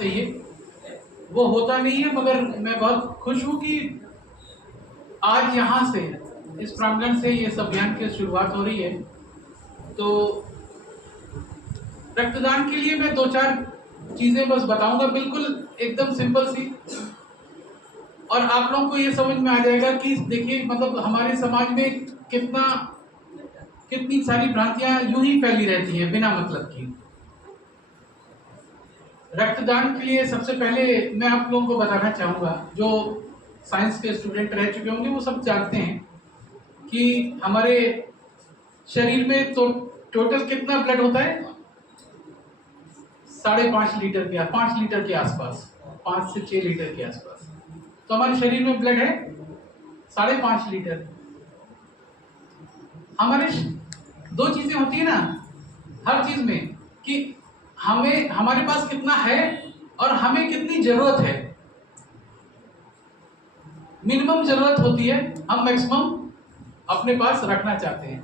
चाहिए, वो होता नहीं है। मगर मैं बहुत खुश हूँ कि आज यहाँ से, इस प्रांगण से, ये अभियान की शुरुआत हो रही है। तो रक्तदान के लिए मैं 2-4 चीजें बस बताऊंगा, बिल्कुल एकदम सिंपल सी, और आप लोगों को ये समझ में आ जाएगा कि देखिए मतलब हमारे समाज में कितनी सारी भ्रांतियां यूं ही फैली रहती हैं बिना मतलब की। रक्तदान के लिए सबसे पहले मैं आप लोगों को बताना चाहूंगा, जो साइंस के स्टूडेंट रह चुके होंगे वो सब जानते हैं कि हमारे शरीर में तो टोटल कितना ब्लड होता है? 5.5 लीटर के 5 लीटर के आसपास, 5 से 6 लीटर के आसपास। तो हमारे शरीर में ब्लड है 5.5 लीटर। हमारे दो चीजें होती है ना हर चीज में, कि हमें हमारे पास कितना है और हमें कितनी जरूरत है। मिनिमम जरूरत होती है, हम मैक्सिमम अपने पास रखना चाहते हैं,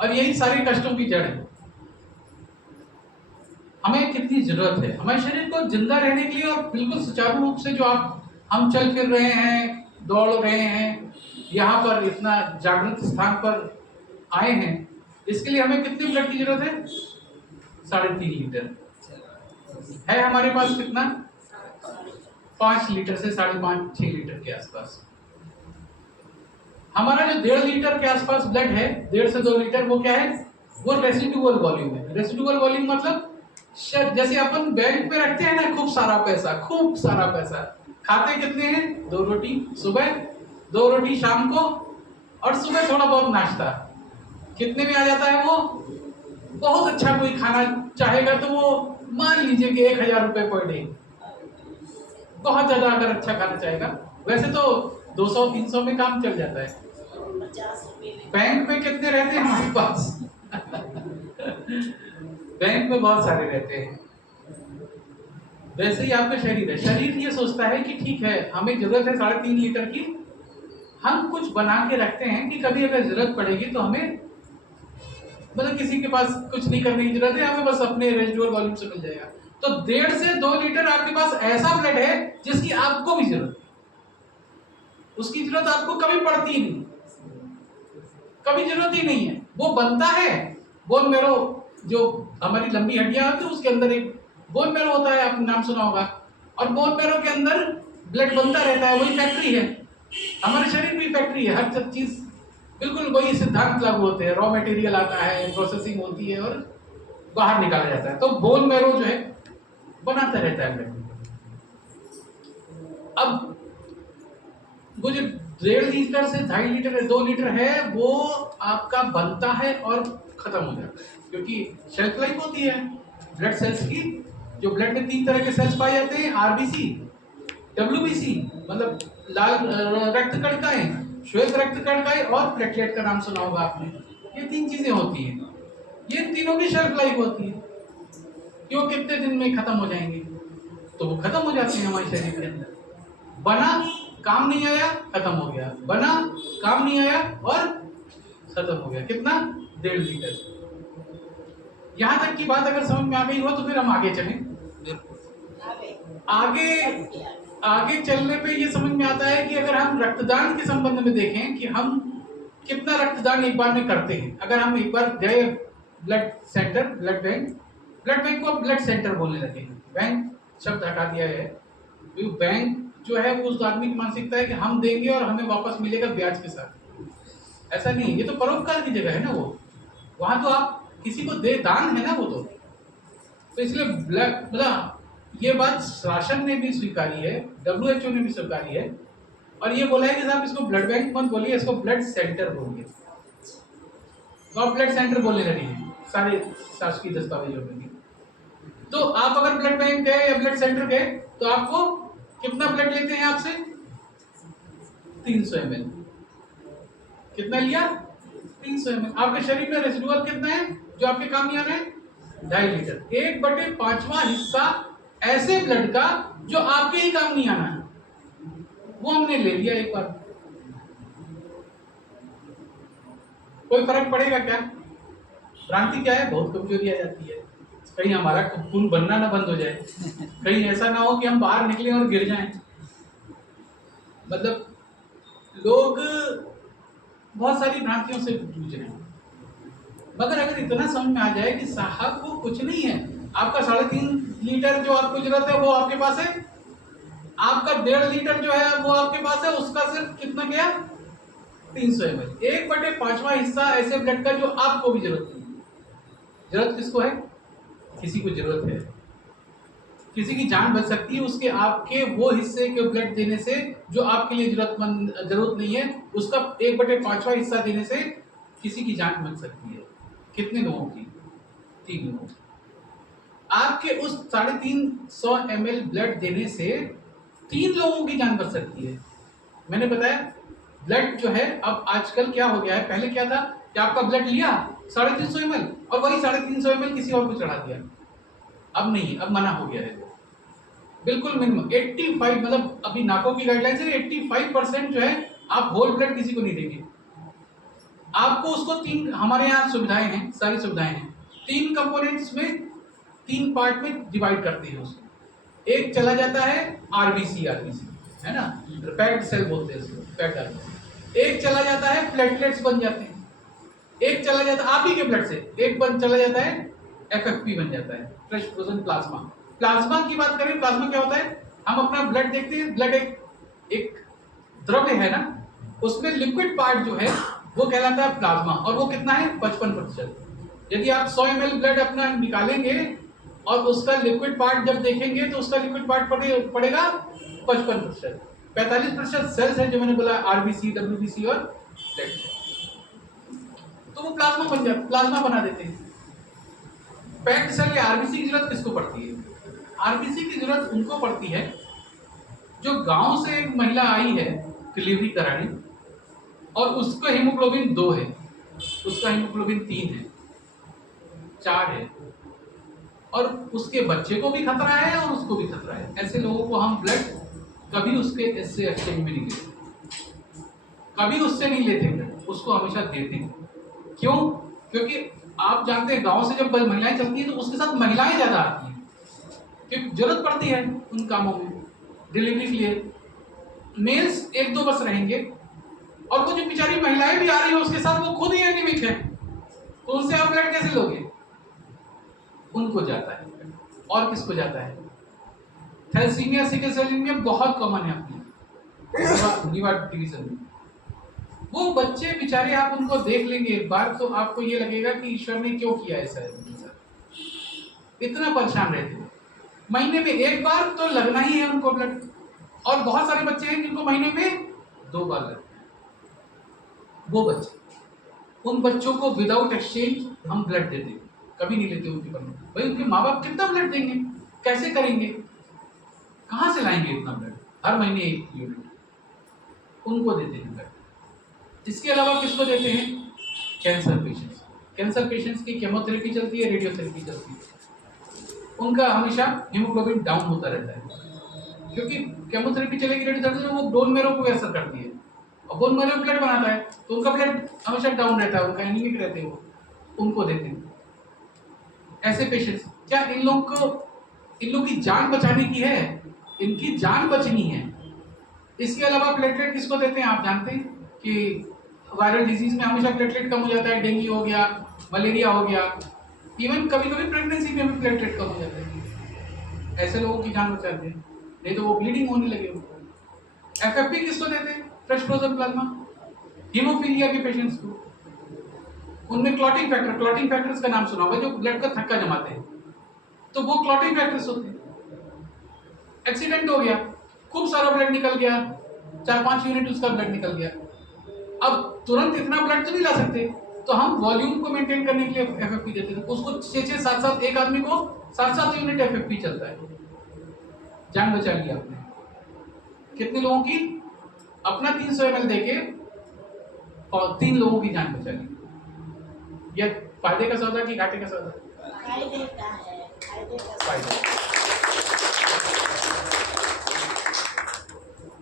और यही सारे कष्टों की जड़ है। हमें कितनी जरूरत है हमारे शरीर को जिंदा रहने के लिए, और बिल्कुल सुचारू रूप से जो हम चल फिर रहे हैं, दौड़ रहे हैं, यहाँ पर इतना जागृत स्थान पर आए हैं, इसके लिए हमें कितने ब्लड की जरूरत है? 3.5 लीटर है हमारे पास। कितना? 5 लीटर से 5.5-6 लीटर के आसपास। हमारा जो 1.5 लीटर के आसपास ब्लड है, 1.5 से 2 लीटर, वो क्या है? वो रेसिडुअल वॉल्यूम है। रेसिडुअल वॉल्यूम मतलब जैसे अपन बैंक में रखते हैं ना खूब सारा पैसा, खाते कितने हैं? 2 रोटी सुबह, 2 रोटी शाम को, और सुबह थोड़ा बहुत नाश्ता। कितने में आ जाता है वो? बहुत अच्छा कोई खाना चाहेगा तो वो मान लीजिए कि 1000 रुपए पर डे, बहुत ज्यादा अगर अच्छा खाना चाहेगा। वैसे तो 200-300 में काम चल जाता है। बैंक में कितने रहते हैं हमारे पास? बैंक में बहुत सारे रहते हैं। वैसे ही आपका शरीर है, शरीर ये सोचता है कि ठीक है हमें जरूरत है 3.5 लीटर की, हम कुछ बना के रखते हैं कि कभी अगर जरूरत पड़ेगी तो हमें, मतलब किसी के पास कुछ नहीं करने की जरूरत है, हमें बस अपने रेजिडुअल वॉल्यूम से मिल जाएगा। तो 1.5 से 2 लीटर आपके पास ऐसा ब्लड है जिसकी आपको भी जरूरत है। उसकी जरूरत आपको कभी पड़ती ही नहीं, कभी जरूरत ही नहीं है। वो बनता है बोन मैरो, जो हमारी लंबी हड्डियां होती है उसके अंदर एक बोन मैरो होता है, आपने नाम सुना होगा, और बोन मैरो के अंदर ब्लड बनता रहता है, वही फैक्ट्री है। हमारे शरीर भी फैक्ट्री है, हर चीज बिल्कुल वही सिद्धांत लागू होते हैं। रॉ मटेरियल आता है, प्रोसेसिंग होती है और बाहर निकाला जाता है। तो बोन मैरो जो है बनाता रहता है ब्लड। अब वो जो 1.5 लीटर से 2.5 लीटर 2 लीटर है, वो आपका बनता है और खत्म हो जाता है, क्योंकि शेल्फ लाइफ होती है ब्लड सेल्स की। जो ब्लड में 3 तरह के सेल्स पाए जाते हैं, आरबीसी, डब्ल्यूबीसी मतलब लाल रक्त कणिकाएं, श्वेत रक्त कणिकाएं, और प्लेटलेट का नाम सुना होगा आपने। ये 3 चीजें होती हैं, ये तीनों की शेल्फ लाइफ होती है कि वो कितने दिन में खत्म हो जाएंगे। तो वो खत्म हो जाते हैं हमारे शरीर के अंदर। बना, काम नहीं आया, खत्म हो गया, बना, काम नहीं आया और खत्म हो गया। कितना? 1.5 लीटर। यहां तक की बात अगर समझ में आ गई हो तो फिर हम आगे चलें। आगे चलने पे ये समझ में आता है कि अगर हम रक्तदान के संबंध में देखें कि हम कितना रक्तदान एक बार में करते हैं। अगर हम एक बार गए ब्लड सेंटर, ब्लड बैंक को ब्लड सेंटर बोलने लगे, बैंक शब्द हटा दिया है। बैंक जो है वो उस आदमी की मानसिकता है कि हम देंगे और हमें वापस मिलेगा ब्याज के साथ। ऐसा नहीं है, ये तो परोपकार की जगह है ना। वो वहां तो आप किसी को दे, दान है ना वो तो इसलिए ब्लड, मतलब ये बात शासन ने भी स्वीकारी है, WHO ने भी स्वीकारी है, और ये बोला है कि साहब इसको ब्लड बैंक मत बोलिए, इसको ब्लड सेंटर बोलिए। तो आप ब्लड सेंटर बोलने लगे हैं सारे शासकीय दस्तावेजों में भी। तो आप अगर ब्लड बैंक गए या ब्लड सेंटर गए तो आपको कितना ब्लड लेते हैं आपसे? 300 ml। कितना लिया? 300 ml। आपके शरीर में रेसिडुअल कितना है जो आपके काम नहीं आ रहा है? 2.5 लीटर। 1/5वां हिस्सा ऐसे ब्लड का जो आपके ही काम नहीं आना है, वो हमने ले लिया एक बार। कोई फर्क पड़ेगा क्या? भ्रांति क्या है? बहुत कमजोरी आ जाती है। कहीं हमारा खून बनना ना बंद हो जाए, कहीं ऐसा ना हो कि हम बाहर निकलें और गिर जाएं। मतलब लोग बहुत सारी भ्रांतियों से जूझ रहे हैं। मगर अगर इतना समझ में आ जाए कि साहब वो कुछ नहीं है, आपका 3.5 लीटर जो आपको जरूरत है वो आपके पास है, आपका 1.5 लीटर जो है वो आपके पास है, उसका सिर्फ कितना गया 300 ml, 1/5वां हिस्सा ऐसे ब्लड का जो आपको भी जरूरत नहीं है। जरूरत किसको है? किसी को जरूरत है, किसी की जान बच सकती है उसके आपके वो हिस्से के ब्लड देने से जो आपके लिए जरूरत नहीं है, उसका 1/5वां हिस्सा देने से किसी की जान बच सकती है। कितने लोगों की? 3 लोगों की। आपके उस 350 ml ब्लड देने से 3 लोगों की जान बच सकती है। मैंने बताया ब्लड जो है अब आजकल क्या हो गया है, पहले क्या था कि आपका ब्लड लिया 350 ml और वही 350 ml किसी और को चढ़ा दिया। अब नहीं, अब मना हो गया है, बिल्कुल मिनिमम 85, मतलब अभी नाको की गाइडलाइंस है 85% जो है आप होल ब्लड किसी को नहीं देंगे। आपको उसको 3, हमारे यहाँ सुविधाएं हैं, सारी सुविधाएं हैं, 3 कंपोनेंट्स में 3 पार्ट में डिवाइड करते हैं उसको। एक चला जाता है आरबीसी है ना, पैक्ड सेल बोलते हैं उसको, पैक्ड आरबीसी। एक चला जाता है प्लेटलेट्स बन जाते हैं, एक चला जाता है आप ही के ब्लड से, एक चला जाता है एफएफपी बन जाता है, फ्रेश फ्रोजन प्लाज्मा। प्लाज्मा की बात करें, प्लाज्मा क्या होता है? हम अपना ब्लड देखते हैं, ब्लड एक द्रव्य है ना, उसमें लिक्विड पार्ट जो है वो कहलाता है प्लाज्मा, और वो कितना है 55%। यदि आप 100 ml ब्लड अपना निकालेंगे और उसका लिक्विड पार्ट जब देखेंगे तो उसका लिक्विड पार्ट पड़ेगा 55%। 45% सेल्स है जो मैंने बोला, आरबीसी, डब्ल्यूबीसी और प्लेटलेट, तो वो प्लाज्मा बना देते हैं। पैक्ड सेल या आरबीसी की जरूरत किसको पड़ती है? आरबीसी की जरूरत उनको पड़ती है जो गांव से एक महिला आई है डिलीवरी कराने और उसका हीमोग्लोबिन 2 है, उसका हीमोग्लोबिन 3 है, 4 है, और उसके बच्चे को भी खतरा है और उसको भी खतरा है। ऐसे लोगों को हम ब्लड कभी उसके इससे एक्सचेंज में नहीं लेते, कभी उससे नहीं लेते, उसको हमेशा देते हैं। क्यों? क्योंकि आप जानते हैं गांव से जब महिलाएं चलती हैं तो उसके साथ महिलाएं ज्यादा आती हैं, क्योंकि जरूरत पड़ती है उन कामों में, डिलीवरी के लिए। मेल्स 1-2 बस रहेंगे, और वो जो बेचारी महिलाएं भी आ रही है उसके साथ वो खुद ही एनीमिक है, तो उनसे आप ब्लड कैसे लोगे? उनको जाता है। और किसको जाता है? थैलेसीमिया, सिकल सेल एनीमिया बहुत कॉमन है अपनी लीवर डिवीजन में। वो बच्चे बेचारे आप उनको देख लेंगे एक बार तो आपको ये लगेगा कि ईश्वर ने क्यों किया ऐसा है, इतना परेशान रहते हैं। महीने में 1 बार तो लगना ही है उनको ब्लड, और बहुत सारे बच्चे हैं जिनको महीने में 2 बार लगता है। वो बच्चे, उन बच्चों को विदाउट एक्सचेंज हम ब्लड देते हैं, कभी नहीं लेते उनके पर। भाई उनके माँ बाप कितना ब्लड देंगे, कैसे करेंगे, कहाँ से लाएंगे इतना ब्लड? हर महीने 1 यूनिट उनको देते हैं ब्लड। इसके अलावा किसको देते हैं? Cancer patients. कैंसर पेशेंट्स की केमोथेरेपी चलती है, रेडियोथेरेपी चलती है, उनका हमेशा हीमोग्लोबिन डाउन होता रहता है, क्योंकि केमोथेरेपी चलेगी, रेडियोथेरेपी में वो बोन मैरो को असर करती है और बोन मैरो ब्लड बनाता है, तो उनका ब्लड हमेशा डाउन रहता है, उनका एनीमिक रहते हैं, वो उनको देते हैं। ऐसे पेशेंट्स, क्या इन लोगों की जान बचाने की है? इनकी जान बचनी है। इसके अलावा प्लेटलेट किसको देते हैं? आप जानते हैं कि वायरल डिजीज में हमेशा प्लेटलेट कम हो जाता है, डेंगू हो गया, मलेरिया हो गया, इवन कभी कभी प्रेगनेंसी में भी प्लेटलेट कम हो जाता है। ऐसे लोगों की जान बचाते हैं, नहीं तो वो ब्लीडिंग होने लगे उनको। एफएफपी किसको देते हैं? Fresh frozen plasma. हीमोफीलिया के पेशेंट्स को, उनमें क्लॉटिंग फैक्टर्स का नाम सुना होगा, जो ब्लड का थक्का जमाते हैं, तो वो क्लॉटिंग फैक्टर्स होते हैं। एक्सीडेंट हो गया, खूब सारा ब्लड निकल गया, 4-5 यूनिट उसका ब्लड निकल गया, अब तुरंत इतना ब्लड तो नहीं ला सकते, तो हम वॉल्यूम को मेंटेन करने के लिए एफएफपी देते हैं। उसको 6-6, 7-7, एक आदमी को 7-7 यूनिट एफएफपी चलता है। जान बचा लिया आपने। कितने लोगों की? अपना 300 ml देके और 3 लोगों की जान बचा ली। यह फायदे का सौदा कि घाटे का सौदा? फायदे का है, फायदा।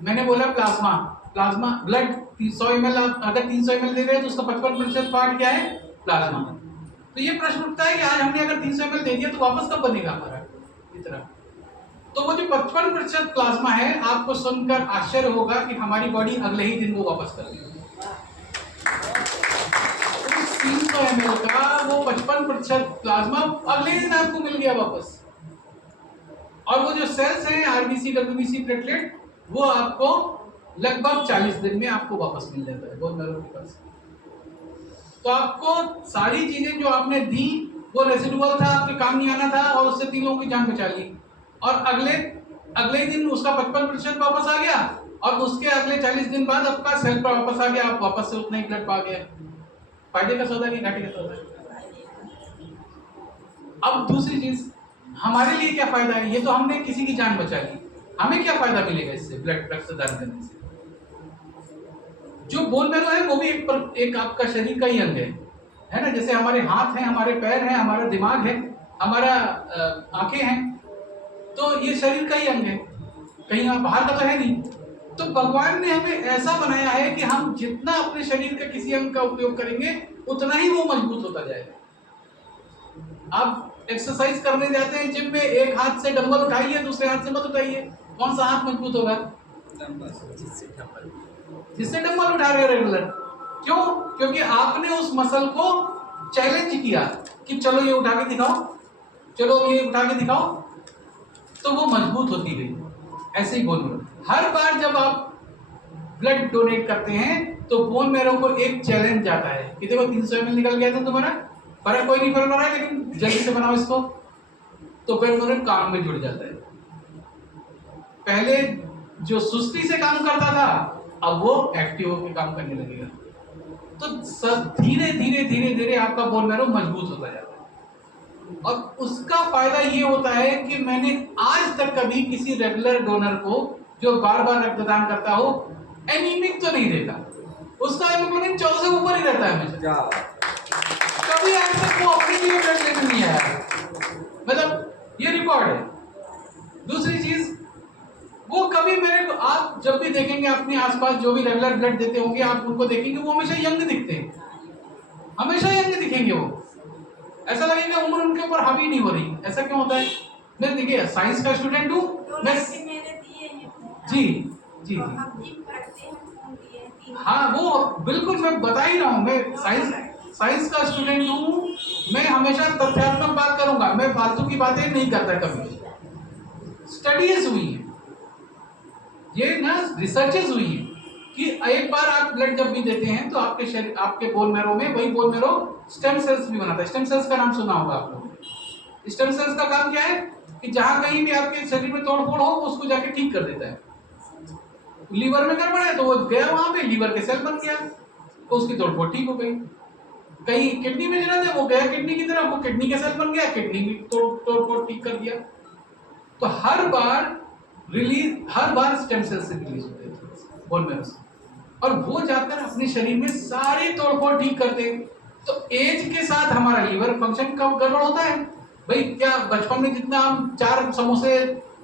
मैंने बोला प्लाज्मा ब्लड 100 ml, अगर 300 ml दे रहे हैं तो उसका 55% पार्ट क्या है? प्लाज्मा। तो ये प्रश्न उठता है कि आज हमने अगर 300 ml दे दिया तो वापस कब बनेगा हमारा इतना। तो वो जो 55% प्लाज्मा है, आपको सुनकर आश्चर्य होगा कि हमारी बॉडी अगले ही दिन वो वापस कर देगी। 300 ml का वो 55% प्लाज्मा अगले ही दिन आपको मिल गया वापस। और वो जो सेल्स हैं आरबीसी, डब्ल्यूबीसी, प्लेटलेट, वो आपको लगभग 40 दिन में आपको वापस मिल जाता है बोन मैरो के पास। तो आपको सारी चीजें जो आपने दी वो रेसिडुअल था, आपके काम नहीं आना था, और उससे 3 लोगों की जान बचा ली। और अगले दिन उसका 55% वापस आ गया, और उसके अगले 40 दिन बाद आपका सेल पर वापस आ गया, आप वापस से उतना ही ब्लड पा गए। फायदे का सौदा नहीं, घाटे का सौदा। अब दूसरी चीज, हमारे लिए क्या फायदा है? ये तो हमने किसी की जान बचा ली, हमें क्या फायदा मिलेगा इससे ब्लड रक्तदान करने से? जो बोन मैरो है वो भी एक आपका शरीर का ही अंग है ना। जैसे हमारे हाथ हैं, हमारे पैर हैं, हमारा दिमाग है, हमारा आंखें हैं, तो ये शरीर का ही अंग है, कहीं और बाहर का तो है नहीं। तो भगवान ने हमें ऐसा बनाया है कि हम जितना अपने शरीर का किसी अंग का उपयोग करेंगे उतना ही वो मजबूत होता जाएगा। आप एक्सरसाइज करने जाते हैं जिम में, एक हाथ से डंबल उठाइए, दूसरे हाथ से मत उठाइए, कौन सा हाथ मजबूत होगा? जिससे डंबल उठा रहे रेगुलर। क्यों? क्योंकि आपने उस मसल को चैलेंज किया कि चलो ये उठा के दिखाओ, चलो ये उठा के दिखाओ, तो वो मजबूत होती गई। ऐसे ही बोन मैरो, हर बार जब आप ब्लड डोनेट करते हैं तो बोन मैरो को एक चैलेंज जाता है कि देखो 300 ml निकल गया था तुम्हारा, फर्क कोई नहीं पड़ रहा है, लेकिन जल्दी से बनाओ इसको। तो फिर उन्होंने काम में जुड़ जाता है। पहले जो सुस्ती से काम करता था, अब वो एक्टिव होकर काम करने लगेगा। तो धीरे धीरे धीरे धीरे आपका बोन मैरो मजबूत होता जाता है। और उसका फायदा ये होता है कि मैंने आज तक कभी किसी रेगुलर डोनर को जो बार बार रक्तदान करता हो एनीमिक तो नहीं देखा। उसका हीमोग्लोबिन 14 से ऊपर ही रहता है हमेशा। कभी आज तक वो अपने लिए ब्लड लेकर नहीं आया, मतलब ये रिकॉर्ड है। दूसरी चीज, वो कभी मेरे को, आप जब भी देखेंगे अपने आसपास जो भी रेगुलर ब्लड देते होंगे, आप उनको देखेंगे वो हमेशा यंग दिखते हैं, हमेशा यंग दिखेंगे। वो ऐसा लगेगा उम्र उनके ऊपर हावी नहीं हो रही। ऐसा क्यों होता है? मैं देखिए साइंस का स्टूडेंट हूँ मैं। जी जी जी, हाँ वो बिल्कुल मैं बता ही रहा हूँ, मैं साइंस का स्टूडेंट हूँ। मैं हमेशा तथ्यात्मक बात करूंगा, मैं फालतू की बातें नहीं करता कभी। स्टडीज हुई है ये ना, रिसर्चेस हुई है कि एक बार आप ब्लड जब भी देते हैं तो आपके शरीर, आपके बोन मैरो में, वही बोन मैरो स्टेम सेल्स भी बनाता है। स्टेम सेल्स का नाम सुना होगा आप लोगों ने। स्टेम सेल्स का काम क्या है कि जहां कहीं भी आपके शरीर में तोड़फोड़ हो उसको जाके ठीक कर देता है। लीवर में गड़बड़ है तो वो गया वहां पे, लीवर के सेल बन गया तो उसकी तोड़फोड़ ठीक हो गई। कहीं किडनी में जरूरत है, वो गया किडनी की तरफ, वो किडनी के सेल बन गया, किडनी की तोड़फोड़ ठीक कर दिया। तो हर बार स्टेम सेल से रिलीज होते हैं बोन मैरो से, और वो जाकर अपने शरीर में सारे तोड़फोड़ ठीक करते हैं। तो एज के साथ हमारा लीवर फंक्शन कम गड़बड़ होता है भाई। क्या बचपन में जितना हम 4 समोसे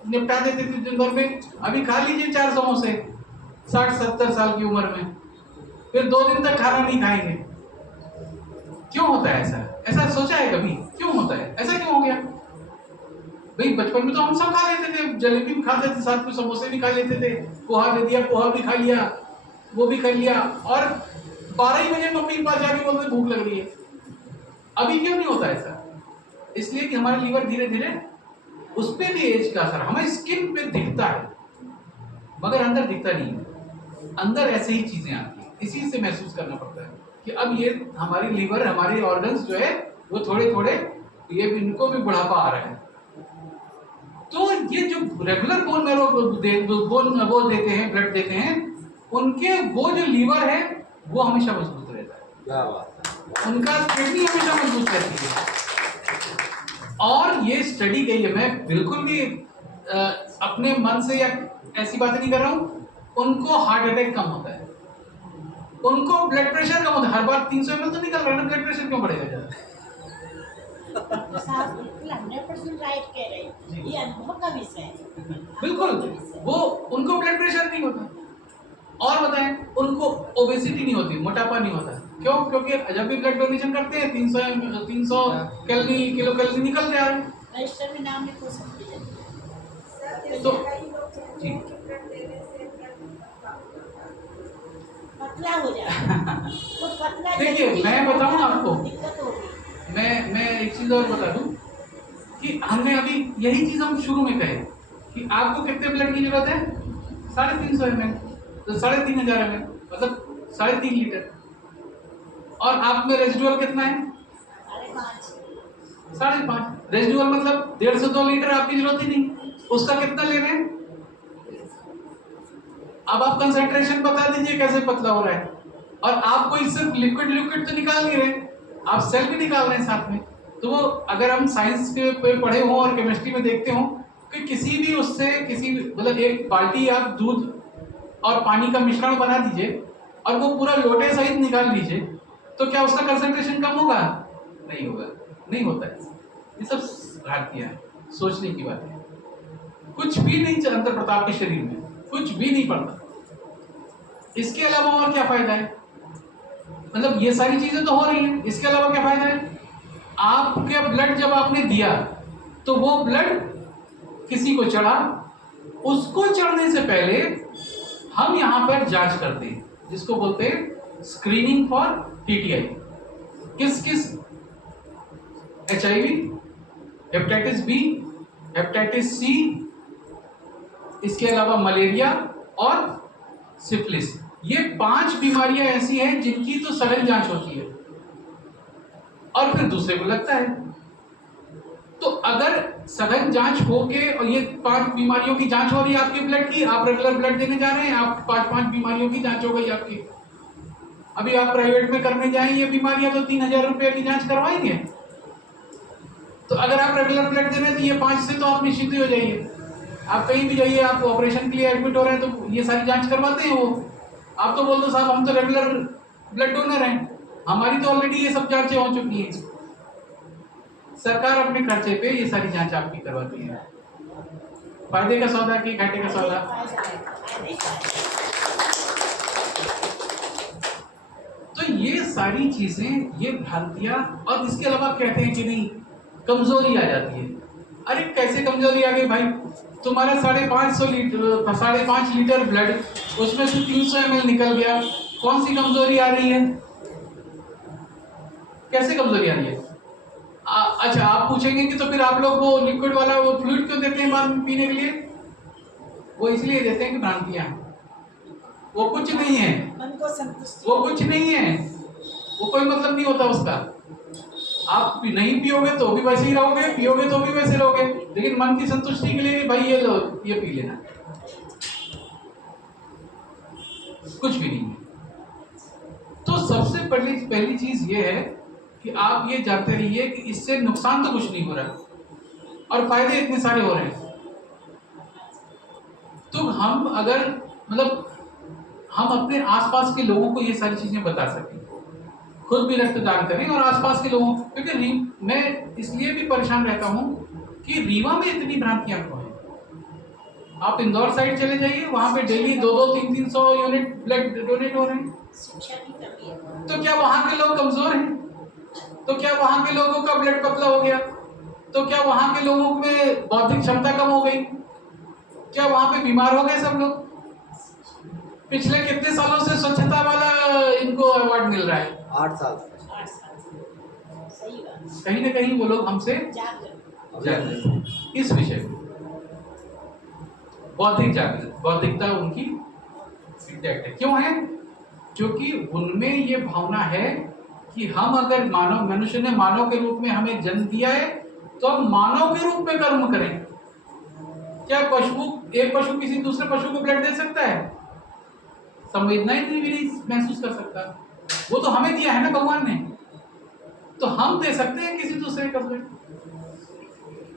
निपटा देते थे दिन भर में, अभी खा लीजिए 4 समोसे 60-70 साल की उम्र में, फिर 2 दिन तक खाना नहीं खाएंगे। क्यों होता है ऐसा? ऐसा सोचा है कभी क्यों होता है? ऐसा क्यों हो गया भाई? बचपन में तो हम सब खा लेते थे, जलेबी भी खाते थे, साथ में समोसे भी खा लेते थे, पोहा दे दिया पोहा भी खा लिया, वो भी खा लिया, और 12 ही बजे मम्मी के पास जाके बोलते भूख लग रही है। अभी क्यों नहीं होता ऐसा? इसलिए कि हमारा लीवर धीरे धीरे, उस पर भी एज का असर हमारी स्किन पे दिखता है मगर अंदर दिखता नहीं है। अंदर ऐसे ही चीजें आती है, इसी से महसूस करना पड़ता है कि अब ये हमारी लीवर, हमारे ऑर्गन्स जो है वो थोड़े थोड़े, ये इनको भी बुढ़ापा आ रहा है। तो ये जो रेगुलर बोन मैरो वो देते हैं, ब्लड देते हैं, उनके वो जो लीवर है वो हमेशा मजबूत रहता है। क्या बात है? उनका किडनी हमेशा मजबूत रहती है। और ये स्टडी गई है, मैं बिल्कुल भी अपने मन से या ऐसी बातें नहीं कर रहा हूँ। उनको हार्ट अटैक कम होता है, उनको ब्लड प्रेशर कम होता है। हर बार 300 ml तो निकल रहा है ना, ब्लड प्रेशर क्यों बढ़ेगा ज्यादा? 100% राइट कह रहे हैं, ये अनुभव का विषय है। बिल्कुल, वो उनको ब्लड प्रेशर नहीं होता। और बताएं, उनको ओबेसिटी नहीं होती, मोटापा नहीं होता। क्यों? क्योंकि जब भी ब्लड डोनेशन करते हैं 300 किलो कैलोरी निकल जा रहा है। रजिस्टर में नाम लिखो सबके जन। तो जी पतला हो जाए तो पतला देखिए, मैं बताऊं आपको, दिक्कत होगी। मैं एक चीज और बता दूं कि हमने अभी यही चीज हम शुरू में कहे कि आपको कितने ब्लड की जरूरत है? 350 ml, तो 3500 ml मतलब 3.5 लीटर। और आप में रेजिडुअल कितना है? 5.5। 5.5। रेजिडुअल मतलब 1.5 से 2 लीटर आपकी जरूरत ही नहीं, उसका कितना ले रहे हैं? अब आप कंसंट्रेशन बता दीजिए कैसे पतला हो रहा है। और आप कोई सिर्फ लिक्विड तो निकाल नहीं रहे, आप सेल भी निकाल रहे हैं साथ में। तो वो अगर हम साइंस के पे पढ़े हो और केमिस्ट्री में देखते हो कि किसी भी उससे मतलब एक बाल्टी आप दूध और पानी का मिश्रण बना दीजिए और वो पूरा लोटे सहित निकाल लीजिए, तो क्या उसका कंसंट्रेशन कम होगा? नहीं होगा, नहीं होता है। ये सब भ्रांतियां हैं, सोचने की बात है। कुछ भी नहीं चलता प्रताप के शरीर में, कुछ भी नहीं पड़ता। इसके अलावा और क्या फायदा है? मतलब ये सारी चीजें तो हो रही हैं, इसके अलावा क्या फायदा है? आपके ब्लड जब आपने दिया तो वो ब्लड किसी को चढ़ा, उसको चढ़ने से पहले हम यहां पर जांच करते हैं जिसको बोलते हैं स्क्रीनिंग फॉर टीटीआई। किस HIV, hepatitis B, hepatitis C, इसके अलावा मलेरिया और सिफिलिस। ये 5 बीमारियां ऐसी हैं जिनकी तो सघन जांच होती है और फिर दूसरे को लगता है। तो अगर सघन जांच हो के और ये 5 बीमारियों की जांच हो रही है आपके ब्लड की, आप रेगुलर ब्लड देने जा रहे हैं, आप 5 बीमारियों की जांच हो गई आपकी। अभी आप प्राइवेट में करने जाएं ये बीमारियां तो 3000 रुपए की जांच करवाएंगे। तो अगर आप रेगुलर ब्लड दे रहे हैं तो ये 5 से तो आप निश्चित ही हो जाइए। आप कहीं भी जाइए, आप ऑपरेशन के लिए एडमिट हो रहे हैं तो ये सारी जांच करवाते हैं वो। आप तो बोल दो साहब हम तो रेगुलर ब्लड डोनर हैं, हमारी तो ऑलरेडी ये सब जांचें हो चुकी हैं। सरकार अपने खर्चे पे ये सारी जांच आपकी करवाती है। फायदे का सौदा की घाटे का सौदा। तो ये सारी चीजें, ये भ्रांतियां, और इसके अलावा कहते हैं कि नहीं कमजोरी आ जाती है। अरे कैसे कमजोरी आ गई भाई? तुम्हारा 5.5 लीटर ब्लड, उसमें से 300 ml निकल गया, कौन सी कमजोरी आ रही है? कैसे कमजोरी आ रही है? अच्छा, आप पूछेंगे कि तो फिर आप लोग वो लिक्विड वाला वो फ्लूइड क्यों देते हैं बाद में पीने के लिए? वो इसलिए देते हैं कि भ्रांतियां, वो कुछ नहीं है, मन को संतुष्टि, वो कुछ नहीं है, वो कोई मतलब नहीं होता उसका। आप नहीं पियोगे तो भी वैसे ही रहोगे, पियोगे तो भी वैसे रहोगे, लेकिन मन की संतुष्टि के लिए भाई ये लो, ये पी लेना, कुछ भी नहीं है। तो सबसे पहली चीज ये है कि आप ये जानते रहिए कि इससे नुकसान तो कुछ नहीं हो रहा और फायदे इतने सारे हो रहे हैं। तो हम अगर मतलब हम अपने आसपास के लोगों को ये सारी चीजें बता सकें, खुद भी रक्तदान करें और आसपास के लोगों, क्योंकि मैं इसलिए भी परेशान रहता हूं कि रीवा में इतनी भ्रांतियां क्यों हैं। आप इंदौर साइड चले जाइए, वहां पे डेली 200-300 यूनिट ब्लड डोनेट हो रहे हैं। शिक्षा की कमी है। तो क्या वहां के लोग कमजोर हैं? तो क्या वहां के लोगों का ब्लड पतला हो गया? तो क्या वहां के लोगों में बौद्धिक क्षमता कम हो गई? क्या वहां पे बीमार हो गए सब लोग? पिछले कितने सालों से स्वच्छता वाला इनको अवार्ड मिल रहा है? 8 साल। सही बात। कहीं ना कहीं वो लोग हमसे जागृत इस विषय में बौद्धिक जागृत, बौद्धिकता उनकी इंटैक्ट है। क्यों है? क्योंकि उनमें ये भावना है कि हम अगर मनुष्य ने मानव के रूप में हमें जन्म दिया है तो हम मानव के रूप में कर्म करें। क्या एक पशु किसी दूसरे पशु को ब्लड दे सकता है? संवेदनाएं भी नहीं महसूस कर सकता। वो तो हमें दिया है ना भगवान ने, तो हम दे सकते हैं किसी दूसरे का ब्लड,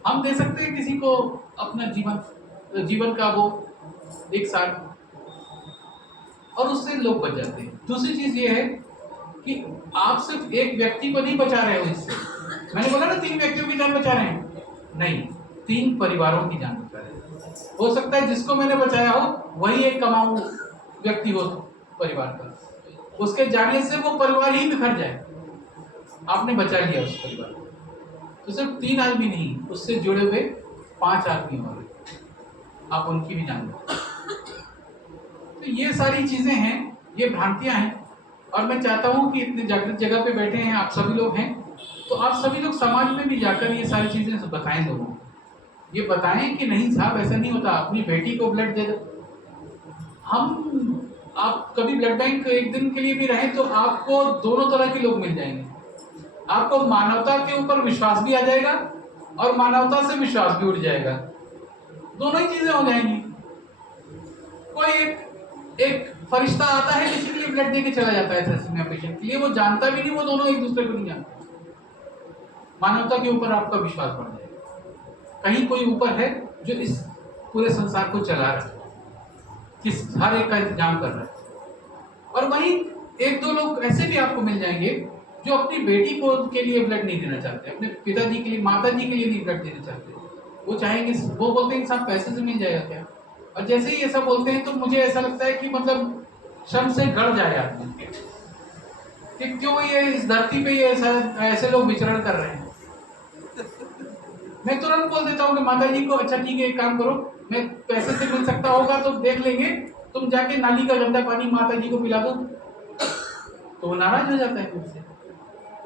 हम दे सकते हैं किसी को अपना जीवन का वो 1 साल, और उससे लोग बच जाते हैं। दूसरी चीज ये है कि आप सिर्फ एक व्यक्ति को नहीं बचा रहे हो इससे। मैंने बोला ना 3 व्यक्तियों की जान बचा रहे हैं, नहीं, 3 परिवारों की जान बचा रहे हैं। हो सकता है जिसको मैंने बचाया हो वही एक कमाऊ व्यक्ति हो परिवार का, उसके जाने से वो परिवार ही बिखर जाए, आपने बचा लिया उस परिवार को। तो सिर्फ 3 आदमी नहीं, उससे जुड़े हुए 5 आदमी और आप उनकी भी जान लो। तो ये सारी चीजें हैं, ये भ्रांतियां हैं, और मैं चाहता हूं कि इतने जागृत जगह पे बैठे हैं आप सभी लोग हैं, तो आप सभी लोग समाज में भी जाकर ये सारी चीजें बताएं लोगों को, ये बताएं कि नहीं साहब ऐसा नहीं होता, अपनी बेटी को ब्लड दे दो। आप कभी ब्लड बैंक एक दिन के लिए भी रहें तो आपको दोनों तरह के लोग मिल जाएंगे, आपको मानवता के ऊपर विश्वास भी आ जाएगा और मानवता से विश्वास भी उठ जाएगा, दोनों ही चीजें हो जाएंगी। कोई एक फरिश्ता आता है किसी के लिए ब्लड दे के चला जाता है थैलेसीमिया पेशेंट के लिए, वो जानता भी नहीं, वो दोनों एक दूसरे को नहीं जानते। मानवता के ऊपर आपका विश्वास बढ़ जाएगा, कहीं कोई ऊपर है जो इस पूरे संसार को चला रहा है, किस हर एक का इंतजाम कर रहा है। और वहीं 1-2 लोग ऐसे भी आपको मिल जाएंगे जो अपनी बेटी को के लिए ब्लड नहीं देना चाहते, अपने पिताजी के लिए, माताजी के लिए नहीं ब्लड देना चाहते, वो चाहेंगे, वो बोलते हैं साहब पैसे से मिल जाएगा क्या। और जैसे ही ऐसा बोलते हैं तो मुझे ऐसा लगता है कि मतलब शर्म से गड़ जाए आदमी कि क्यों ये इस धरती पे ये ऐसे लोग विचरण कर रहे हैं। मैं तुरंत बोल देता हूँ कि माता जी को, अच्छा ठीक है एक काम करो, मैं पैसे से मिल सकता होगा तो देख लेंगे, तुम जाके नाली का गंदा पानी माता जी को पिला दो। तो वो नाराज हो जाता है मुझसे,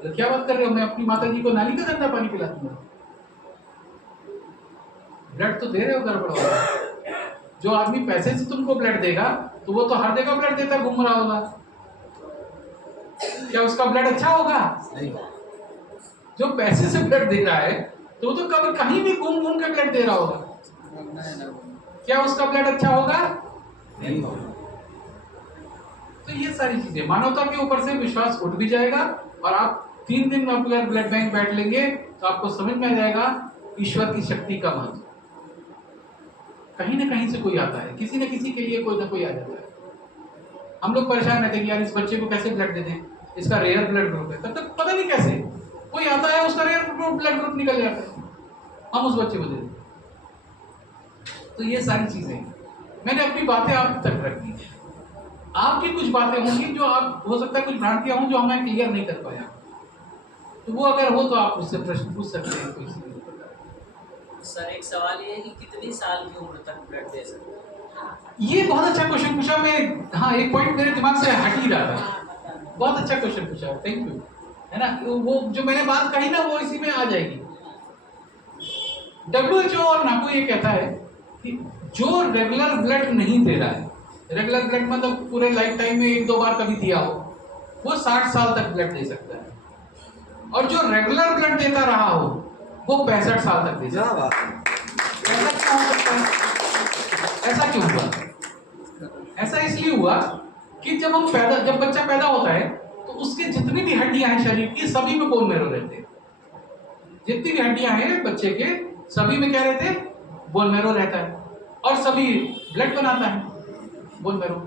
तो क्या बात कर रहे हो, मैं अपनी माता जी को नाली का गंदा पानी पिला दूंगा। ब्लड तो दे रहे हो गड़बड़ होगा। जो आदमी पैसे से तुमको ब्लड देगा तो वो तो हर जगह ब्लड देता घूम रहा होगा, क्या उसका ब्लड अच्छा होगा? नहीं। जो पैसे से ब्लड दे रहा है तो वो तो कभी कहीं भी घूम घूम के ब्लड दे रहा होगा, क्या उसका ब्लड अच्छा होगा? नहीं होगा। तो ये सारी चीजें, मानवता के ऊपर से विश्वास उठ भी जाएगा, और आप 3 दिन में अगर ब्लड बैंक बैठ लेंगे तो आपको समझ में आ जाएगा ईश्वर की शक्ति का महत्व। कहीं ना कहीं से कोई आता है, किसी न किसी के लिए कोई ना कोई आ जाता है। हम लोग परेशान रहते हैं कि यार इस बच्चे को कैसे ब्लड दे दें, इसका रेयर ब्लड ग्रुप है, तब तक पता नहीं कैसे कोई आता है उसका रेयर ब्लड ग्रुप निकल जाता है, हम उस बच्चे को दे दें। तो ये सारी चीजें मैंने अपनी बातें आप तक रखी, आपकी कुछ बातें होंगी जो आप, हो सकता है कुछ भ्रांतियां हों जो हमें क्लियर नहीं कर पाया, तो वो अगर हो तो आप उससे प्रश्न पूछ सकते हैं कोई सी। सर एक सवाल ये है कि कितनी साल की उम्र तक ब्लड दे सकते हैं? ये बहुत अच्छा क्वेश्चन पूछा, मैं हाँ एक पॉइंट मेरे दिमाग से हट ही रहा था, बहुत अच्छा क्वेश्चन पूछा, थैंक यू, है ना। वो जो मैंने बात कही ना वो इसी में आ जाएगी। WHO और नाको ये कहता है कि जो रेगुलर ब्लड नहीं दे रहा है, रेगुलर ब्लड मतलब पूरे लाइफ टाइम में 1-2 बार कभी दिया हो, वो 60 साल तक ब्लड दे सकता है, और जो रेगुलर ब्लड देता रहा हो वो 65 साल तक दे सकता है। ऐसा क्यों हो सकता है? ऐसा क्यों हुआ? ऐसा इसलिए हुआ कि जब बच्चा पैदा होता है तो उसके जितनी भी हड्डियां हैं शरीर की, सभी में बोन मैरो रहते हैं। जितनी भी हड्डियां हैं बच्चे के, सभी में क्या रहते हैं? बोन मैरो रहता है, और सभी ब्लड बनाता है बोन मैरो।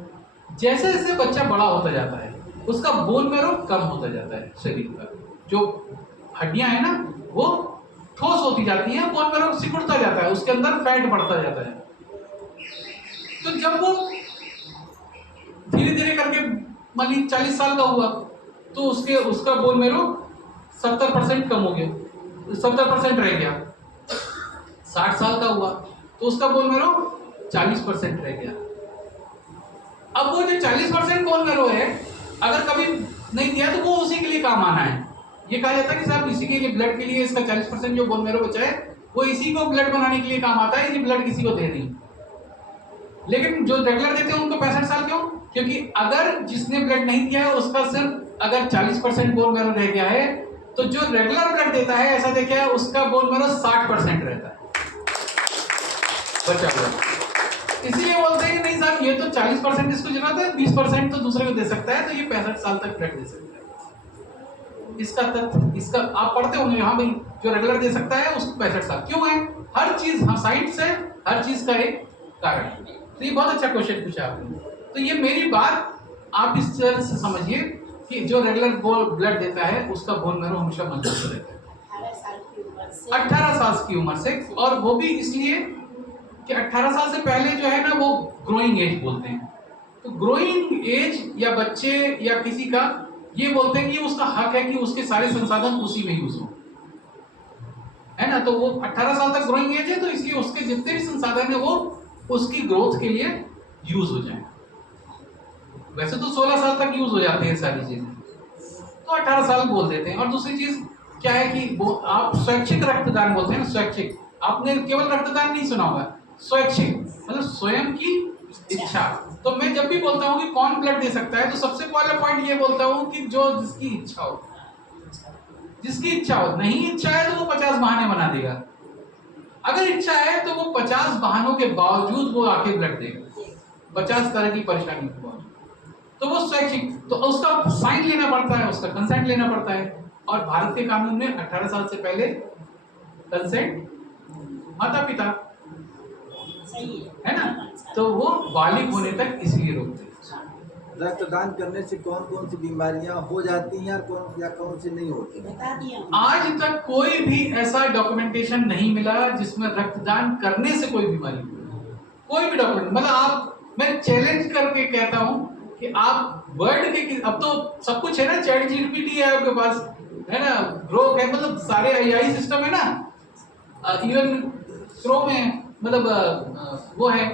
जैसे जैसे बच्चा बड़ा होता जाता है उसका बोन मैरो कम होता जाता है, शरीर का जो हड्डियां हैं ना वो ठोस होती जाती है, बोन मैरो सिकुड़ता जाता है, उसके अंदर फैट बढ़ता जाता है। तो जब वो धीरे धीरे करके मान ली 40 साल का हुआ तो उसका बोन मैरो 70% कम हो गया, 70% रह गया। 60 साल का हुआ तो उसका बोन मैरो 40% रह गया। अब वो जो 40% बोन मैरो है, अगर कभी नहीं दिया तो वो उसी के लिए काम आना है। ये कहा जाता है कि साहब इसी के लिए ब्लड के लिए इसका 40% जो बोन मैरो बचा है वो इसी को ब्लड बनाने के लिए काम आता है, ये ब्लड किसी को दे नहीं। लेकिन जो रेगुलर देते हैं उनको 65 साल क्यों? क्योंकि अगर जिसने ब्लड नहीं दिया है उसका सिर्फ अगर 40% बोन मैरो रह गया है, तो जो रेगुलर ब्लड देता है ऐसा देखा है उसका बोन मैरो 60% रहता है बचा हुआ। इसीलिए बोलते हैं कि नहीं साहब ये तो 40% इसको जरूरत है, 20% तो दूसरे को दे सकता है, तो ये 65 साल तक ब्लड दे सकता है। इसका तथ्य, इसका आप पढ़ते होंगे, हाँ भाई जो रेगुलर दे सकता है उसको 65 साल क्यों है? हर चीज, हाँ साइंस है, हर चीज का एक कारण है। तो ये बहुत अच्छा क्वेश्चन पूछा आपने। तो ये मेरी बात आप इस तरह से समझिए कि जो रेगुलर ब्लड देता है उसका बोन मैरो हमेशा मजबूत रहता है 18 साल की उम्र से, और वो भी इसलिए कि 18 साल से पहले जो है ना वो ग्रोइंग एज बोलते हैं, तो ग्रोइंग एज या बच्चे या किसी का ये बोलते हैं कि उसका हक है कि उसके सारे संसाधन उसी में यूज हो, है ना। तो वो 18 साल तक ग्रोइंग एज है, तो इसलिए उसके जितने भी संसाधन है वो उसकी ग्रोथ के लिए यूज हो जाए। वैसे तो 16 साल तक यूज हो जाते हैं सारी चीजें, तो 18 साल बोल देते हैं। और दूसरी चीज क्या है कि वो आप स्वैच्छिक रक्तदान बोलते हैं ना, स्वैच्छिक। आपने केवल रक्तदान नहीं सुना होगा, स्वैच्छिक मतलब स्वयं की इच्छा। तो मैं जब भी बोलता हूँ कि कौन ब्लड दे सकता है, तो सबसे पहला पॉइंट ये बोलता हूँ कि जो जिसकी इच्छा हो, जिसकी इच्छा हो। नहीं इच्छा है तो वो 50 बहाने बना देगा, अगर इच्छा है तो वो 50 बहानों के बावजूद वो आके ब्लड देगा, 50 तरह की परेशानी के बावजूद। तो वो स्वैच्छिक, तो उसका साइन लेना पड़ता है, उसका कंसेंट लेना पड़ता है। और भारत के कानून में 18 साल से पहले कंसेंट माता पिता, सही है ना, तो वो बालिग होने तक इसलिए रोकते हैं। रक्तदान करने से कौन कौन सी बीमारियां हो जाती हैं और कौन सी नहीं होती? बता दिया आज तक कोई भी ऐसा डॉक्यूमेंटेशन नहीं मिला जिसमें रक्तदान करने से कोई बीमारी हो, कोई भी डॉक्यूमेंट। मतलब आप, मैं चैलेंज करके कहता हूं कि आप वर्ड के, अब तो सब कुछ है ना, चैट जीपीटी है आपके पास, है ना, ग्रोक है, मतलब सारे एआई सिस्टम है ना, इवन क्रोम है, मतलब वो है,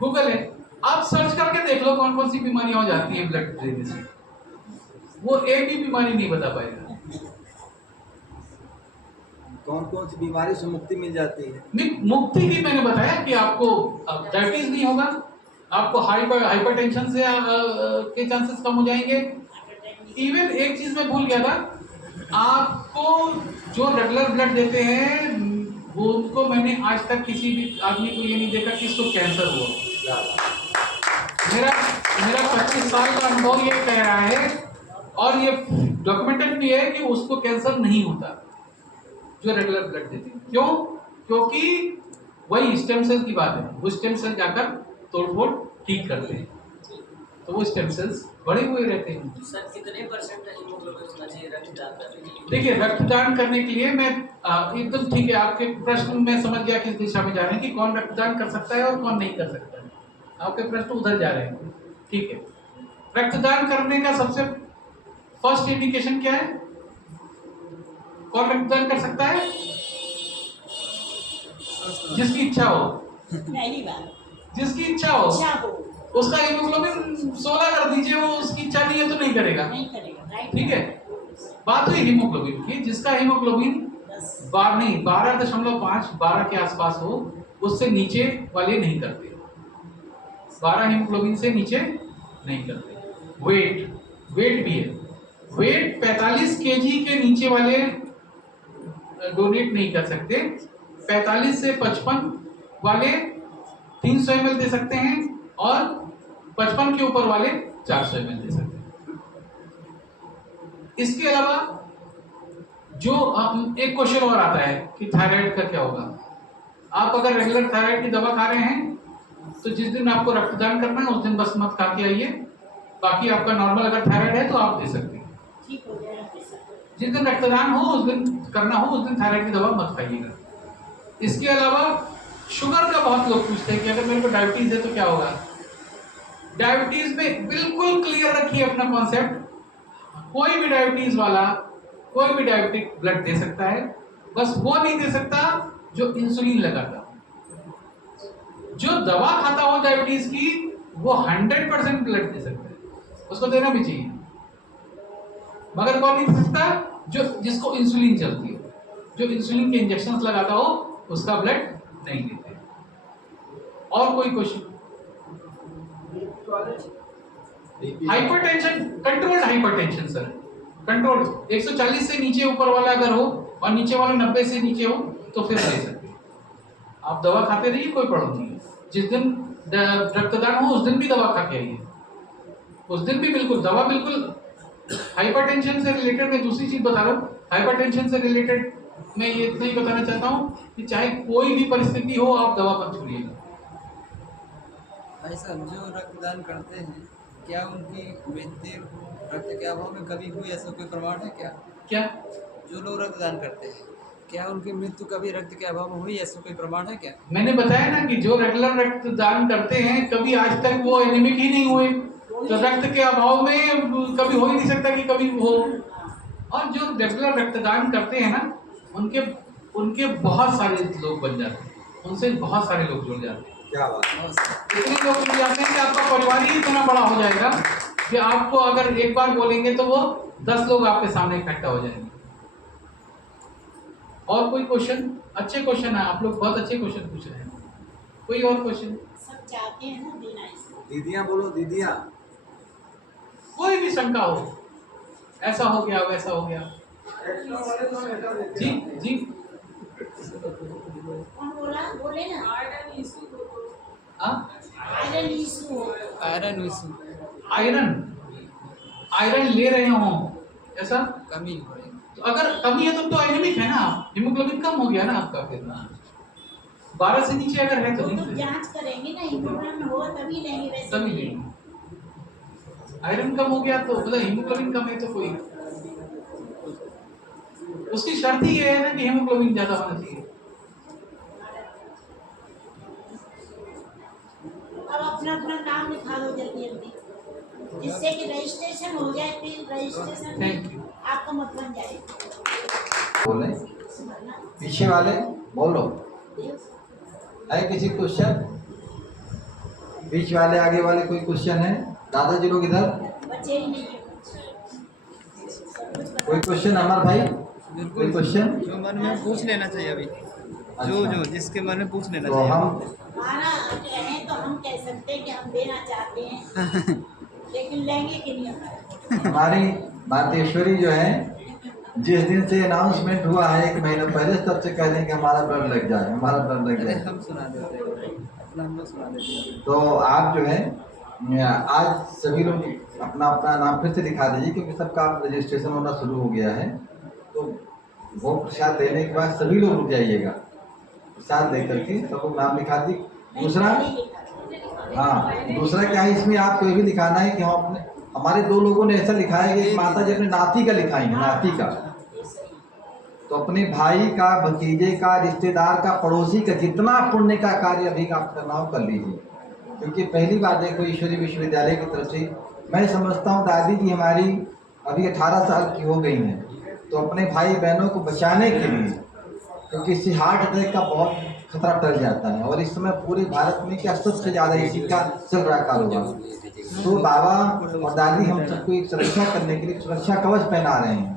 गूगल है। आप सर्च करके देख लो कौन कौन सी बीमारियां हो जाती है ब्लड देने से, वो एक भी बीमारी नहीं बता पाएगा। कौन कौन सी बीमारी से मुक्ति मिल जाती है? नहीं, मुक्ति की मैंने बताया कि आपको डायबिटीज नहीं होगा, आपको हाइपरटेंशन से के चांसेस कम हो जाएंगे। इवन एक चीज मैं भूल गया था, आपको जो रेगुलर ब्लड देते हैं वो, उनको मैंने आज तक किसी भी आदमी को ये नहीं देखा कि इसको कैंसर हुआ। मेरा मेरा 25 साल का अनुभव ये कह रहा है, और ये डॉक्यूमेंटेड भी है कि उसको कैंसर नहीं होता जो रेगुलर ब्लड देते हैं। क्यों? क्योंकि वही स्टेम सेल की बात है, वो स्टेम सेल जाकर तोड़फोड़ ठीक करते हैं, तो वो स्टेम सेल्स बड़े हुए रहते हैं। सर कितने % हीमोग्लोबिन होना चाहिए रक्तदान करने के लिए? देखिए, रक्तदान करने के लिए मैं एकदम ठीक है, आपके प्रश्न में समझ गया किस दिशा में जा रहे हैं कि कौन रक्तदान कर सकता है और कौन नहीं कर सकता है। आपके प्रश्न उधर जा रहे हैं, ठीक है। रक्तदान करने का सबसे फर्स्ट इंडिकेशन क्या है? कौन रक्तदान कर सकता है? जिसकी इच्छा हो, पहली बार जिसकी इच्छा हो। इच्छा हो, उसका हीमोग्लोबिन 16 कर दीजिए, वो उसकी इच्छा नहीं है तो नहीं करेगा, नहीं करेगा, राइट। ठीक है। बात हुई हीमोग्लोबिन की, जिसका हीमोग्लोबिन 12.5 12 के आसपास हो, उससे नीचे वाले नहीं करते, 12 हीमोग्लोबिन से नीचे नहीं करते। वेट भी है, वेट 45 केजी के नीचे वाले डोनेट नहीं कर सकते, 45 से 55 वाले 300 ml दे सकते हैं, और 55 के ऊपर वाले 400 ml दे सकते हैं। इसके अलावा जो एक क्वेश्चन और आता है कि थायराइड का क्या होगा। आप अगर रेगुलर थायराइड की दवा खा रहे हैं तो जिस दिन आपको रक्तदान करना है उस दिन बस मत खा के आइए, बाकी आपका नॉर्मल अगर थायराइड है तो आप दे सकते हैं। ठीक हो गया पैसा। जिस दिन रक्तदान हो उस दिन करना हो, उस दिन थायराइड की दवा मत खाइएगा। इसके अलावा शुगर का बहुत लोग पूछते हैं कि अगर मेरे को डायबिटीज है तो क्या होगा। डायबिटीज में बिल्कुल क्लियर रखिए अपना कॉन्सेप्ट, कोई भी डायबिटीज वाला कोई भी डायबिटिक ब्लड दे सकता है, बस वो नहीं दे सकता जो इंसुलिन लगाता हो। जो दवा खाता हो डायबिटीज की वो 100% ब्लड दे सकता है, उसको देना भी चाहिए। मगर कौन नहीं दे सकता? जो जिसको इंसुलिन चलती हो, जो इंसुलिन के इंजेक्शन लगाता हो उसका ब्लड नहीं देते। और कोई question? Hypertension, controlled hypertension sir, control 140 से नीचे ऊपर वाला अगर हो और नीचे वाला 90 से नीचे हो तो फिर ले सकते हैं। आप दवा खाते रहिए, कोई प्रॉब्लम नहीं है। जिस दिन रक्तदान हो उस दिन भी दवा खा के आइए, उस दिन भी बिल्कुल दवा बिल्कुल। हाइपरटेंशन से रिलेटेड मैं दूसरी चीज बता रहा हूँ, हाइपरटेंशन से रिलेटेड मैं ये इतना ही बताना चाहता हूँ कि चाहे कोई भी परिस्थिति हो आप दवा मत छोड़िएगा। भाई साहब, जो रक्तदान करते हैं क्या उनकी मृत्यु रक्त के अभाव में कभी हुई, ऐसा कोई प्रमाण है क्या? क्या? जो लोग रक्तदान करते हैं क्या उनकी मृत्यु कभी रक्त के अभाव में हुई, ऐसा कोई प्रमाण है क्या? मैंने बताया ना कि जो रेगुलर रक्तदान करते हैं कभी आज तक वो एनीमिक ही नहीं हुए, तो रक्त के अभाव में कभी हो ही नहीं सकता कि कभी हो। और जो रेगुलर रक्तदान करते हैं ना, उनके उनके बहुत सारे लोग बन जाते हैं, उनसे बहुत सारे लोग जुड़ जाते हैं। क्या बात है। इतने लोग जुड़ जाते हैं कि आपका परिवार ही इतना बड़ा हो जाएगा कि आपको अगर एक बार बोलेंगे तो वो 10 लोग आपके सामने इकट्ठा हो जाएंगे। और कोई क्वेश्चन? अच्छे क्वेश्चन है, आप लोग बहुत अच्छे क्वेश्चन पूछ रहे हैं। कोई और क्वेश्चन? सब चाहते हैं ना देना इसको। दीदियाँ बोलो, दीदियाँ। कोई भी शंका हो, ऐसा हो गया वैसा हो गया। जी जी कौन बोला? बोले ना। हाँ? आयरन इशू हो। आयरन इशू आयरन ले रहे हो ऐसा? कमी हो रही है। तो अगर कमी है तो एनीमिक है ना, हीमोग्लोबिन कम हो गया ना आपका। फिर 12 से नीचे अगर है तो वो तो नहीं, जांच करेंगे ना, हीमोग्लोबिन हो तभी लेंगे, वैसे तभी नहीं लेंगे। आयरन कम हो गया तो मतलब हीमोग्लोबिन कम है तो कोई, उसकी शर्त ही ये है ना कि हीमोग्लोबिन ज्यादा होना चाहिए। अब अपना अपना नाम लिखा दो जल्दी जल्दी, जिससे कि रजिस्ट्रेशन हो जाए, फिर रजिस्ट्रेशन थैंक यू। में आपका मत बन जाए। बोले पीछे वाले बोलो, है किसी क्वेश्चन? बीच वाले, आगे वाले कोई क्वेश्चन है? दादाजी लोग इधर, बच्चे ही नहीं है। कोई क्वेश्चन? अमर भाई कोई क्वेश्चन? जो मन में पूछ लेना चाहिए अभी, जो जिसके मन में पूछ लेना तो चाहिए। हम माना कहें तो हम कह सकते हैं कि हम देना चाहते हैं, लेकिन लेंगे कि नहीं हमारे। हमारी बातेश्वरी जो है, जिस दिन से अनाउंसमेंट हुआ है 1 महीना पहले, तब से कह दें कि हमारा ब्लड लग जाए, हमारा ब्लड लग अरे जाए। हम सुना देते हैं, अपना हम लोग सुना देते हैं। तो आप जो है आज सभी लोग अपना अपना नाम फिर से लिखा दीजिए, क्योंकि सबका रजिस्ट्रेशन होना शुरू हो गया है। तो वो प्रसाद देने के बाद सभी लोग रुक जाइएगा, प्रसाद दे करके सब लोग नाम लिखा दी। दूसरा, हाँ दूसरा क्या है इसमें, आपको ये भी दिखाना है कि हम अपने, हमारे 2 लोगों ने ऐसा लिखा है कि माता जी अपने नाती का लिखाएंगे, नाती का। तो अपने भाई का, भतीजे का, रिश्तेदार का, पड़ोसी का, जितना पुण्य का कार्य अभी आप करना हो कर लीजिए। क्योंकि पहली बात देखो, ईश्वरी विश्वविद्यालय की तरफ से मैं समझता हूँ दादी जी हमारी अभी 18 साल की हो गई हैं, तो अपने भाई बहनों को बचाने के लिए, क्योंकि इससे हार्ट अटैक का बहुत खतरा टल जाता है, और इस समय पूरे भारत में क्या सबसे ज़्यादा इसी का चल रहा कारोबार। तो बाबा और दादी हम सबको एक सुरक्षा करने के लिए सुरक्षा कवच पहना रहे हैं,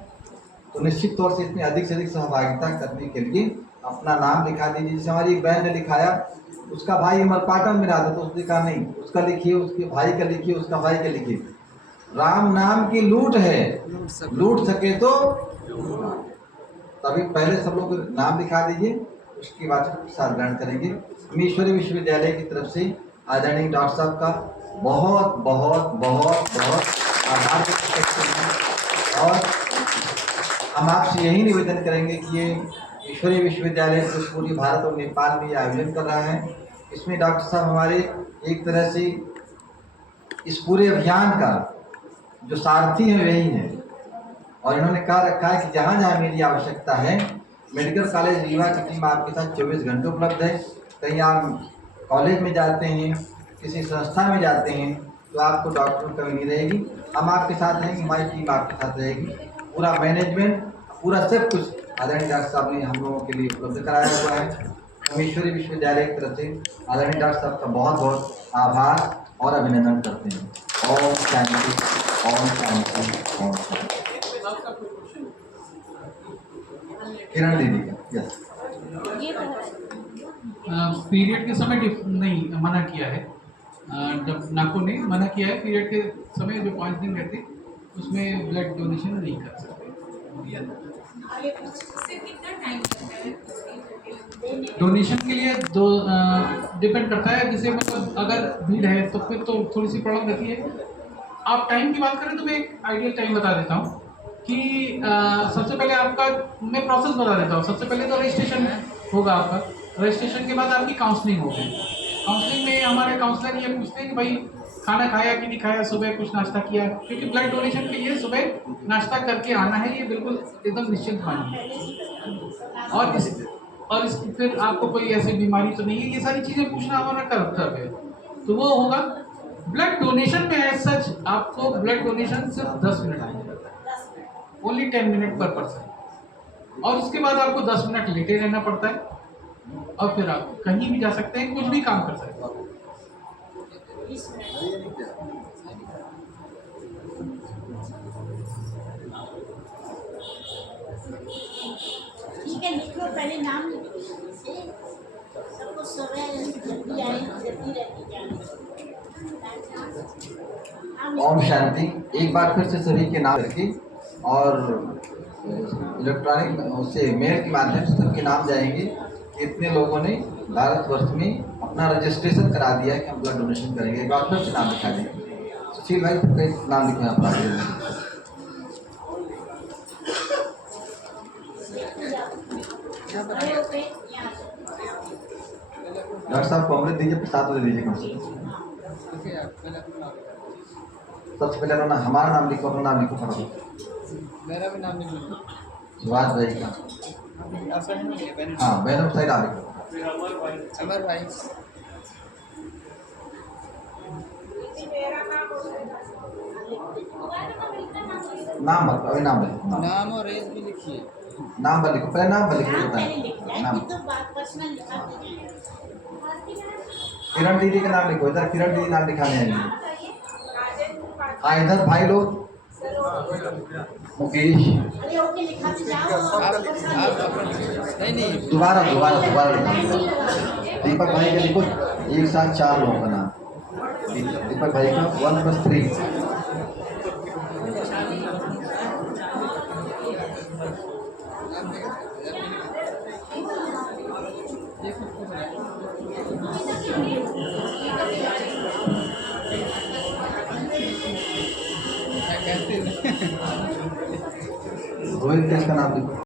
तो निश्चित तौर से इसमें अधिक से अधिक सहभागिता करने के लिए अपना नाम लिखा दीजिए। जैसे हमारी एक बहन ने लिखाया, उसका भाई अमरपाटन में रहता, तो उसने कहा नहीं, उसका लिखिए, उसके भाई का लिखिए, उसका भाई का लिखिए। राम नाम की लूट है, लूट सके तो तभी पहले सब लोग नाम लिखा दीजिए, उसके बाद प्रसाद ग्रहण करेंगे। ईश्वरी विश्वविद्यालय की तरफ से आदरणीय डॉक्टर साहब का बहुत बहुत बहुत बहुत आभार व्यक्त करते हैं, और हम आपसे यही निवेदन करेंगे कि ये ईश्वरी विश्वविद्यालय जो पूरी भारत और नेपाल में ये आयोजन कर रहा है, इसमें डॉक्टर साहब हमारे एक तरह से इस पूरे अभियान का जो सारथी है वही है, और इन्होंने कहा रखा है कि जहाँ जहाँ मेरी आवश्यकता है, मेडिकल कॉलेज रीवा की टीम आपके साथ 24 घंटे उपलब्ध है। कहीं आप कॉलेज में जाते हैं, किसी संस्था में जाते हैं, तो आपको डॉक्टर की कमी नहीं रहेगी, हम आपके साथ रहेंगे, हमारी टीम आपके साथ रहेगी। पूरा मैनेजमेंट, पूरा सब कुछ आदरणीय डॉक्टर साहब ने हम लोगों के लिए उपलब्ध कराया हुआ है। हम ईश्वरी विश्वविद्यालय की तरफ से आदरणीय डॉक्टर साहब का बहुत बहुत आभार और अभिनंदन करते हैं। ओम शांति, ओम शांति, ओम शांति। किरण दीदी का, यस। ये तो पीरियड के समय नहीं मना किया है, जब नाको ने मना किया है पीरियड के समय जो 5 दिन रहते उसमें ब्लड डोनेशन नहीं कर सकते। डोनेशन के लिए डिपेंड करता है, जैसे मतलब अगर भीड़ है तो फिर तो थोड़ी सी प्रॉब्लम रहती है। आप टाइम की बात करें तो मैं एक आइडियल टाइम बता देता हूँ कि सबसे पहले आपका मैं प्रोसेस बता देता हूँ। सबसे पहले तो रजिस्ट्रेशन होगा आपका, रजिस्ट्रेशन के बाद आपकी काउंसलिंग होगी। काउंसलिंग में हमारे काउंसलर ये पूछते हैं कि भाई खाना खाया कि नहीं खाया, सुबह कुछ नाश्ता किया, क्योंकि ब्लड डोनेशन के लिए सुबह नाश्ता करके आना है, ये बिल्कुल एकदम निश्चित मानिए। और इस फिर आपको कोई ऐसी बीमारी तो नहीं है, ये सारी चीज़ें पूछना हमारा कर्तव्य है। तो वो होगा ब्लड डोनेशन में एज सच आपको ब्लड डोनेशन सिर्फ 10 मिनट आएंगे, ओनली 10 मिनट पर पर्सन, और उसके बाद आपको 10 मिनट लेटे रहना पड़ता है, और फिर आप कहीं भी जा सकते हैं, कुछ भी काम कर सकते हैं। ठीक है, लिखो, पहले नाम लिखो, सबको सुबह जल्दी आए, जल्दी रहती जाए। ओम शांति। एक बार फिर से सभी के नाम करके और इलेक्ट्रॉनिक उससे मेल के माध्यम से सबके नाम जाएंगे कि इतने लोगों ने भारतवर्ष में अपना रजिस्ट्रेशन करा दिया है कि हम ब्लड डोनेशन करेंगे। एक बार फिर से नाम लिखा देंगे। सुशील भाई सबका नाम लिखो अपना। डॉक्टर साहब को अमृत दीजिए, प्रसाद ले दीजिए कम से कम। सबसे पहले अपना हमारा नाम लिखो, अपना नाम लिखो फटाफट। मेरा भी नाम लिख लो। सुभाष भाई का, हाँ बैनर साइड आ लिखो। अमर भाई, नाम मत, अभी नाम लिखो। नाम और एज भी लिखिए। नाम पर लिखो, पहले नाम पर लिखो। नाम पहले लिख जाए, नाम, तो बात पर्सनल लिखाते जाए। किरण दीदी का नाम लिखो। इधर किरण दीदी नाम लिखाने आएंगे। हाँ इधर भाई लोग, मुकेश। अरे ओके, लिखाते जाओ। नहीं नहीं, दोबारा लिखो। दीपक भाई का लिखो, एक साथ 4 लोगों का नाम। दीपक भाई का 1 + 3। क्या कहते हैं? रोहित का नाम लिखो।